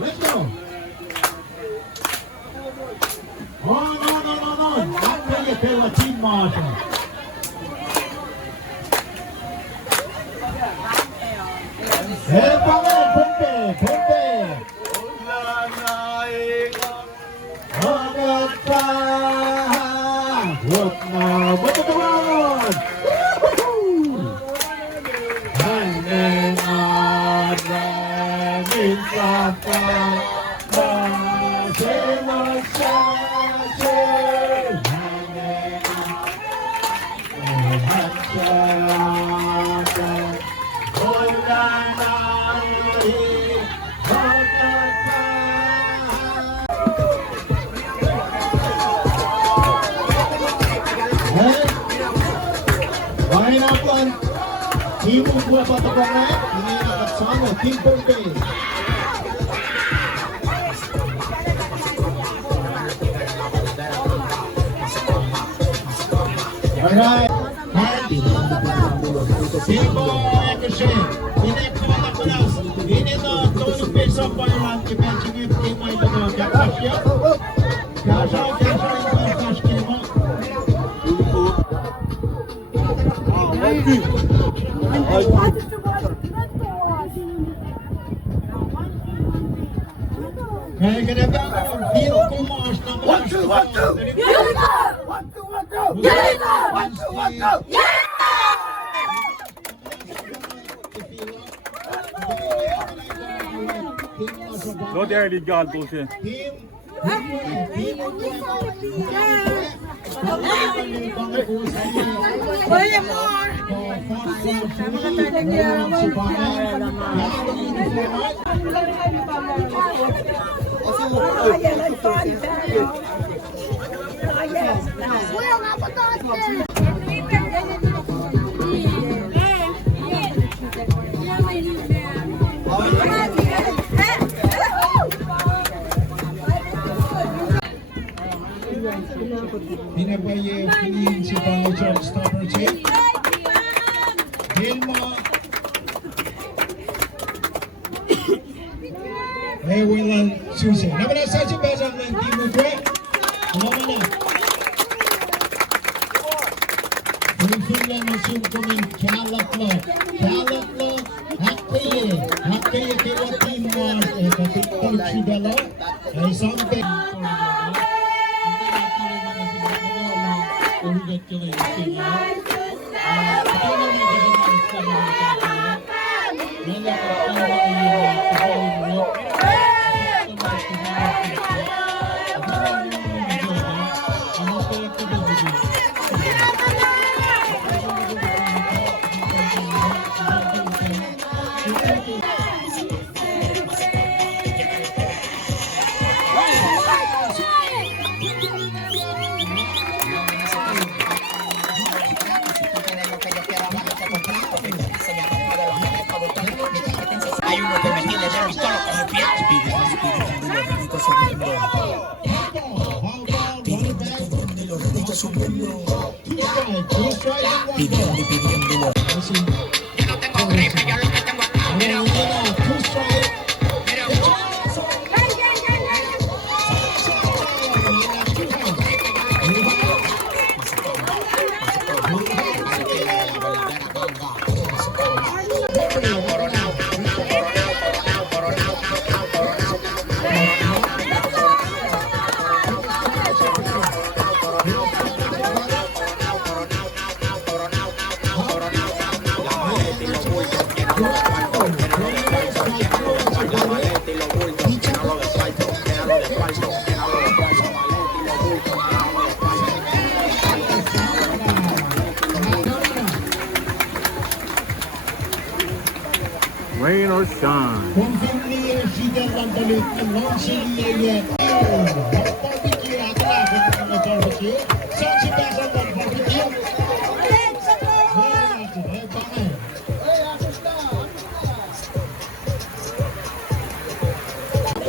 Let's go. On. Akkoja kella timmaasa. Pompe. Huwag na matutulad! Hanggang aramin sa pagmamasin. Hanggang aramin wala na Mahinapan, Timong Buwa Patabangan, Hinina at Samo, Team Pompe. Alright, Silbo Ekoshe, Hinek Kumatakunas, Hinino, Tony Pesa Bayran, Ibenching Team Maidano, Kakashya, Kasha, Kashkima. Kaya ganun, Hil Kumas na mga 1, 2, 1, 2! No der legal doce. Oye, amor. Pinabaye clean si Paolo George Stopper Chief. Gilma. Ewelan Susi. Nama na sa basang ng Timo Kwe. Nama na. Pulsulan na sumkumin Kalaplo. Hakeye kila Timo. Katikol Chibelo. Ay something. Uhugat kila yung siya. Pagkala mo ka sa mga Nila ka tawa yung Hollywood. Hay uno que me tiene ya visto los copiados. Pidiendo. Yo no tengo gripe, yo lo que tengo acá. Mira, Rain or shine. Kung hindi siya lang balik ang siya barbecue at barbecue. Saan si Basa ng barbecue?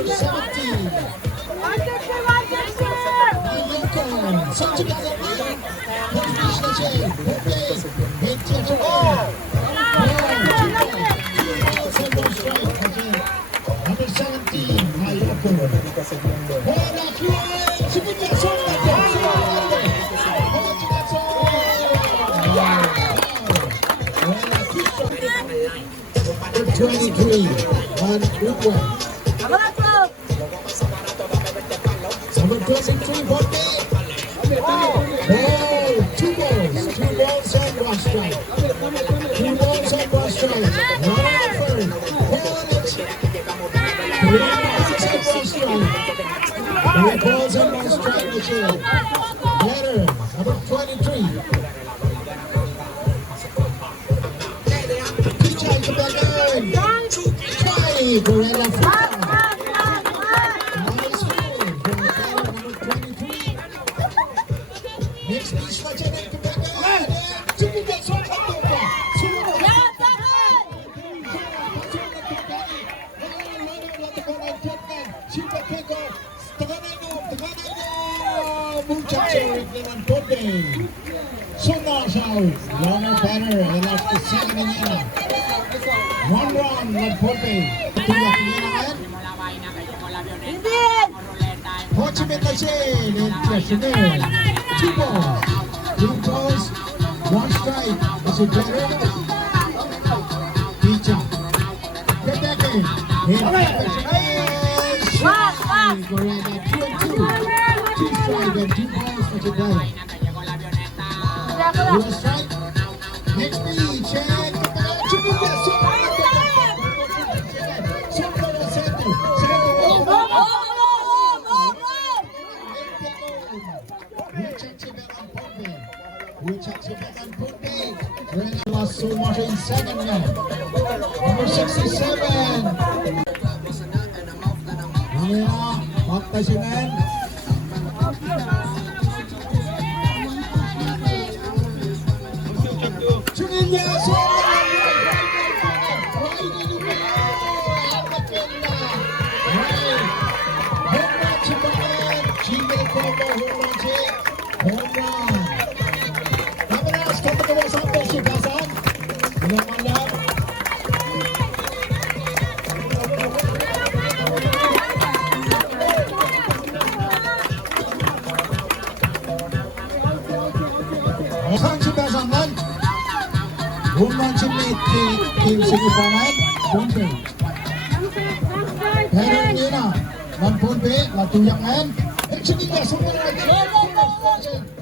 17. Ayoko, 선취가서 Number 17, Ayoko. Bola kick, 지금이야 Number 23, one good one. Number 23, Botte. Oh, two balls on one strike. 2 balls on one strike. One effort. Three balls on one strike, Michelle. Better. Number 23. Pitch out to back end. Try, Gorilla Futa. Nice move from the batter, number 23. Next pitch, watch it to back end. Chicken gets one over. Sundarsau, runner batter, elak ke second inning. 1 run, Lampote. Tuyak inning. Ho Chi Minh Machine, international. 2 balls, 1 strike. Is it better? Pitch up. Get back in. Gorilla 2-2. 2 strike and 2 balls for today. One strike. Next pitch. Check. Lost so much in second man. Number 67. What does he man? 홈런 준비 팀 승리방안 본배 배런이나 남본배 라투양안 핵심이가 성공을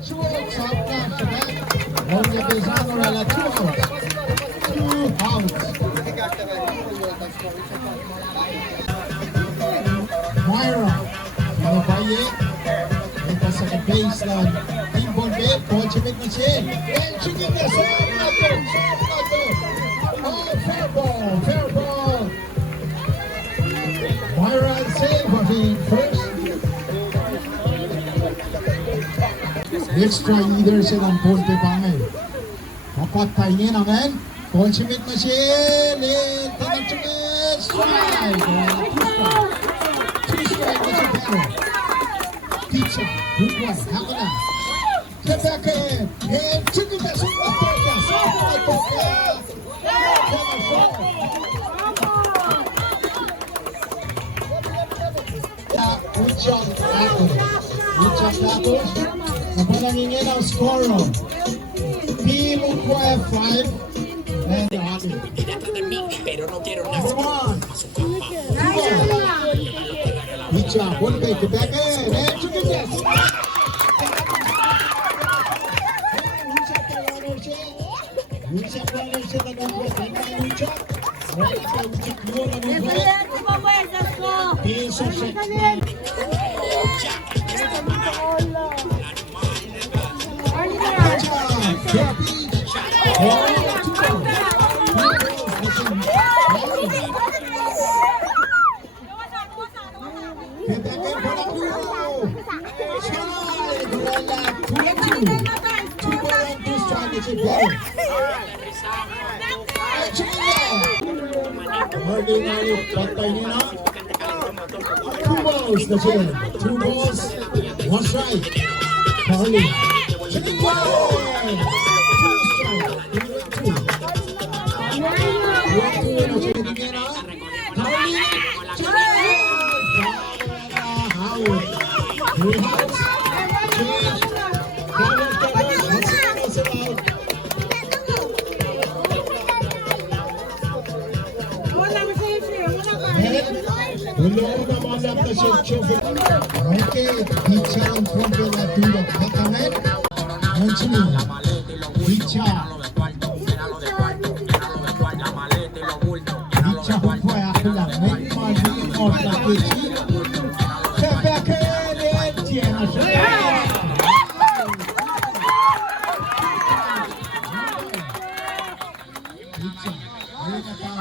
수업 사업가 원래 배상으로 two outs Myra Malabaye ito sa baseline Team Bonbe Bolchevik na siya 핵심이가 fair ball. Myra save for the first. Next try either silang Ponte Pangay. Mapatay niya naman. Bolchevik na siya. Tanang chungas. Strike. Two strike na siya pero. Pizza. Good one. Haka na. Get back in. And chicken na siya. Uchang Tapos, napanangingin ang score. Team Ukwaya 5 and the other. Number 1. Uchang, one back to back in. And chicken yes. Uchang runner siya na number 10 Uchang. Right after Uchang keluar na number 8. Piso siya. Patay niya na. Two balls, that's it. Two balls, one strike. Carly. Chicken ball. Two strike. Two. Carly. Howard. Three house. Okay, pizza and pompe la dura patamet. Anthony, pizza. Pizza pompe akla men magi of la kichi. Sebeke le tiena shaya. Pizza, ayuda pa.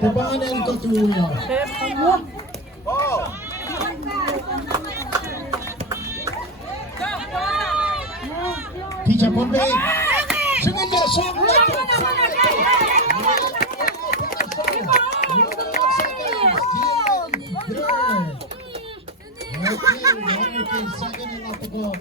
Tebanan ko tuyo. Teacher Pombe. Singin niya song. Second and up to go.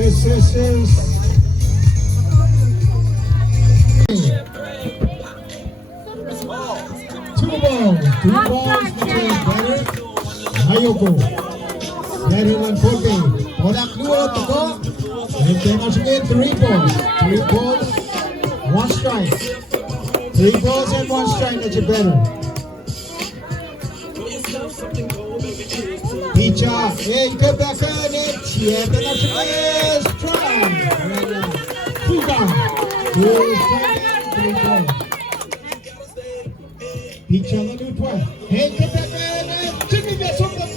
This is two balls, better. Ayoko. Better than Pombe. Bola keluar teko. Nanti masukin three balls, one strike. Three balls and one strike, that's better. Picha, ke belakang ni, siapa nak smash? Try. Fuga. Picha na dua. Ke belakang ni, sini dia sobat.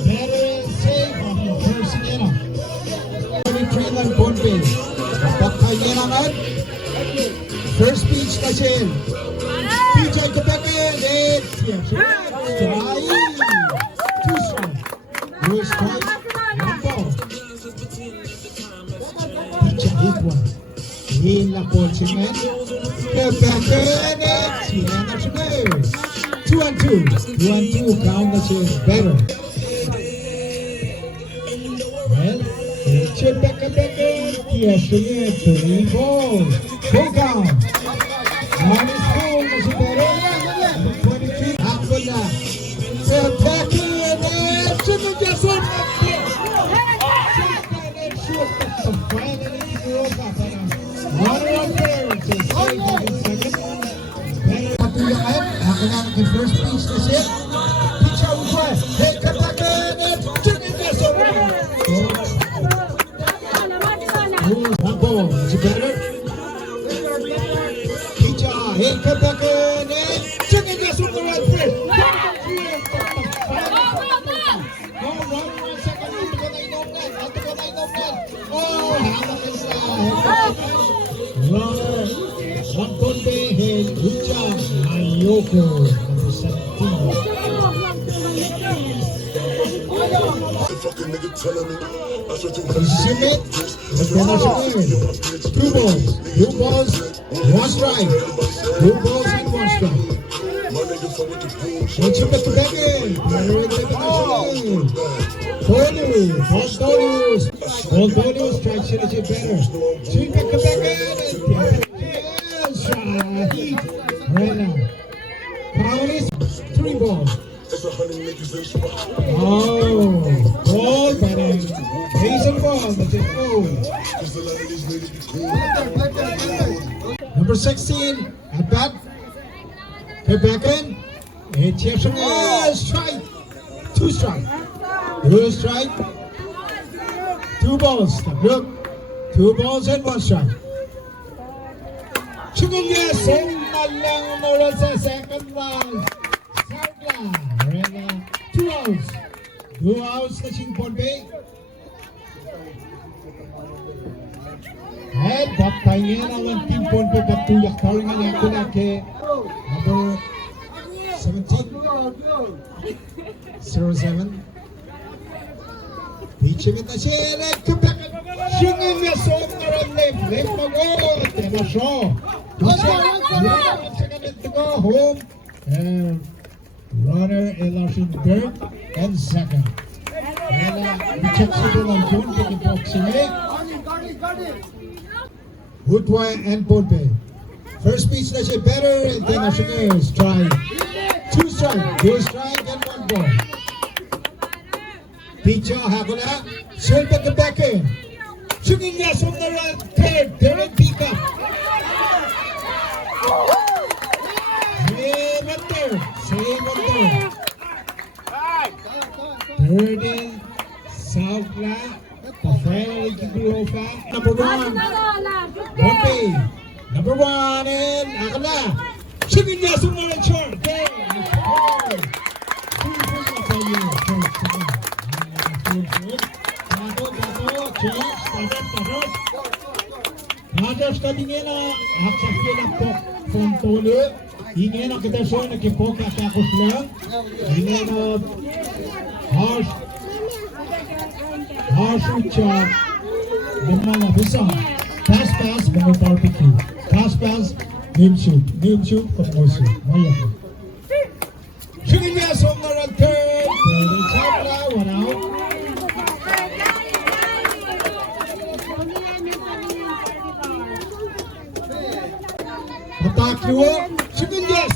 Better save on the first Alan Ponte. Kapatay naman. First pitch na siya. PJ Quebecer. Strike. 2 strike. 2 strike. 1 ball. PJ hit 1. Hila Ponsimen. Quebecer. Siya na siya. 2-2. 2-2. Count na siya. Better. Well, Quebecer. Yes, again. 3 balls. Full count. One is full. Na siya better. 23. Ako na. Quebecer. Siya na siya. Finally, Europa para runner on third. So, save on the second. Patuloy. Ako na ang first pitch na siya. Pitch out ko. Hey, Quebecer. Chicken gas over. One ball. Is it better? Pitch out. Hey, Quebecer. Chicken gas over right first. No, runner on second. Ito ko na inoplan. Oh, hawak ka sa runner. One Ponte. Hey, good job. Ayoko. Number 17. Submit. Again, that's 2 balls. 2 balls. 1 strike. 2 balls and 1 strike. Let's submit to Quebecer. Bonus strikes it as a better. Submit to Quebecer. Yes, Rena. Count is 3 balls. Oh, ball, but base and ball, that's it. Oh. Number 16, at bat. Quebecer. It's strike. 2 strike. 2 strike. 2 balls. Look. 2 balls and 1 strike. Chicken yes, lang moral sa second one. Rena, 2 outs. 2 outs na siyang Ponte. At baptayin ang team Ponte patuyak taringan niya ko na kay number 17. 07. Pitch him na siya. Quebecer. Singin niya sa left. Left na go. Tena siya. Second to go home. And runner Elarsin third and second. Check siya lang doon. Kikipoksin eh. Woodway and Ponte. First pitch na siya better. And then na siya strike. 2 strike. 2 strike and 1 ball. Pitch hako na. Silva Quebecer. Shooting yes from the right third. Derek Pickup. Save on third. Third in Southla. Rafael Kigulofa. Number 1. Ponte. Number 1 and Akala. Shooting yes from the right short. Rajas kadingena aksafela pok fontole ingena kedasyon na kipoka kakos lang ingena harsh mga bisa pass mga barbecue pass name shoot kamuso maya shooting yes on the right turn Chabla 1 out. Attack you up. Chicken yes.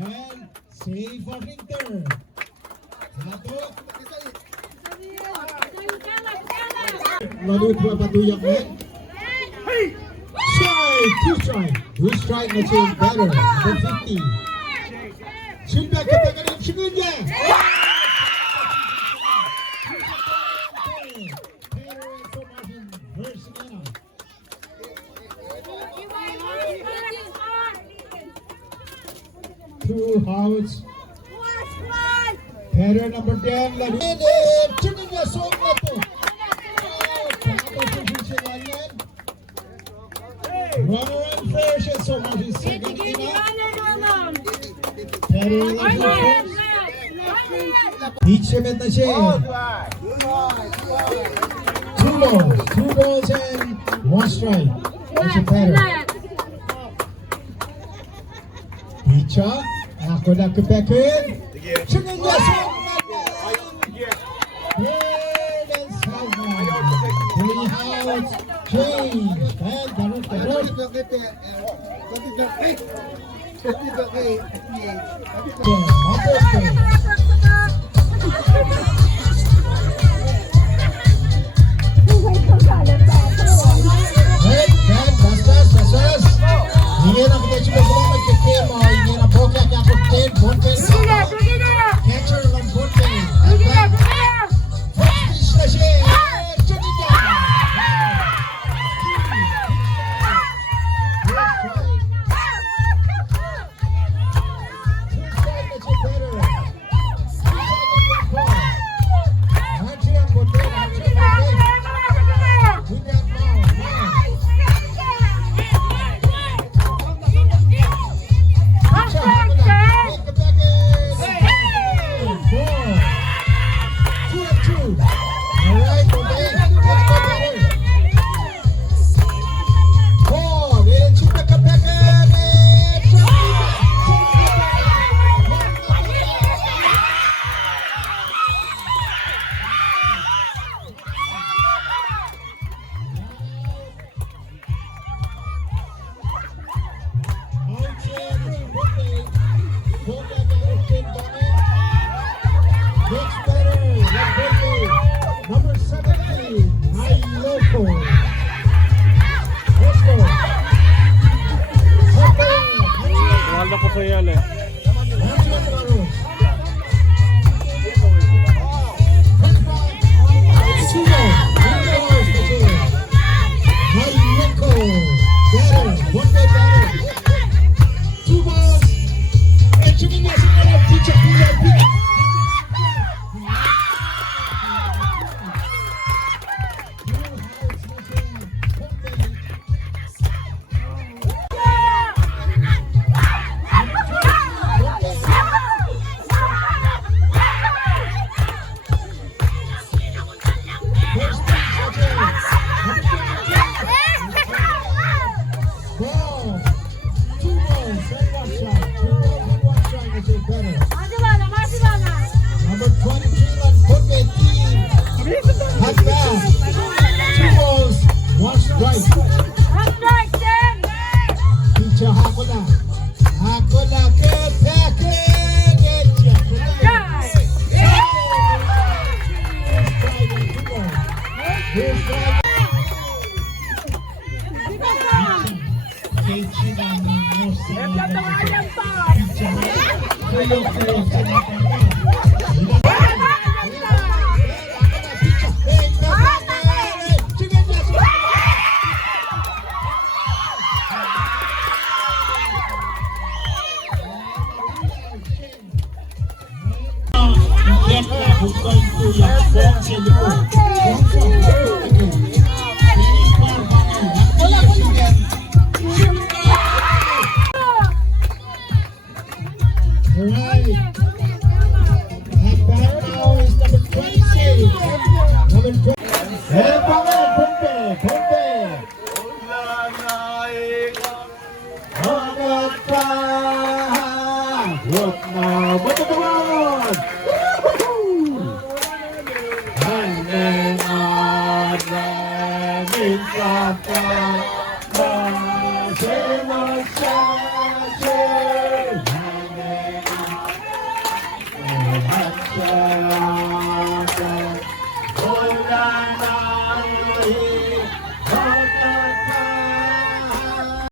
And save for Winter. Lalu dua patuyak eh. Strike. 2 strike na siya better. Than 50. Silva Quebecer sigud niya. 2 outs. Batter number 10, Larin. Chicken niya, suot na to. Runner on first, and so much is second inning. Batter number 4. Each him at the shade. 2 balls and 1 strike. That's your batter. Pitcher, ako na kapekin. Chicken niya, suot na to. Third and second. 3 outs, change. And the number 17, Ayoko. Let's go. Mahal na po sa iyal eh. Number 23, Lanpote team. Hot back. 2 balls, 1 strike. Pitcher, hako na. Hako na. Good package. And check it out. Here's strike. Pitcher na mo sa Get that, who's going to your phone,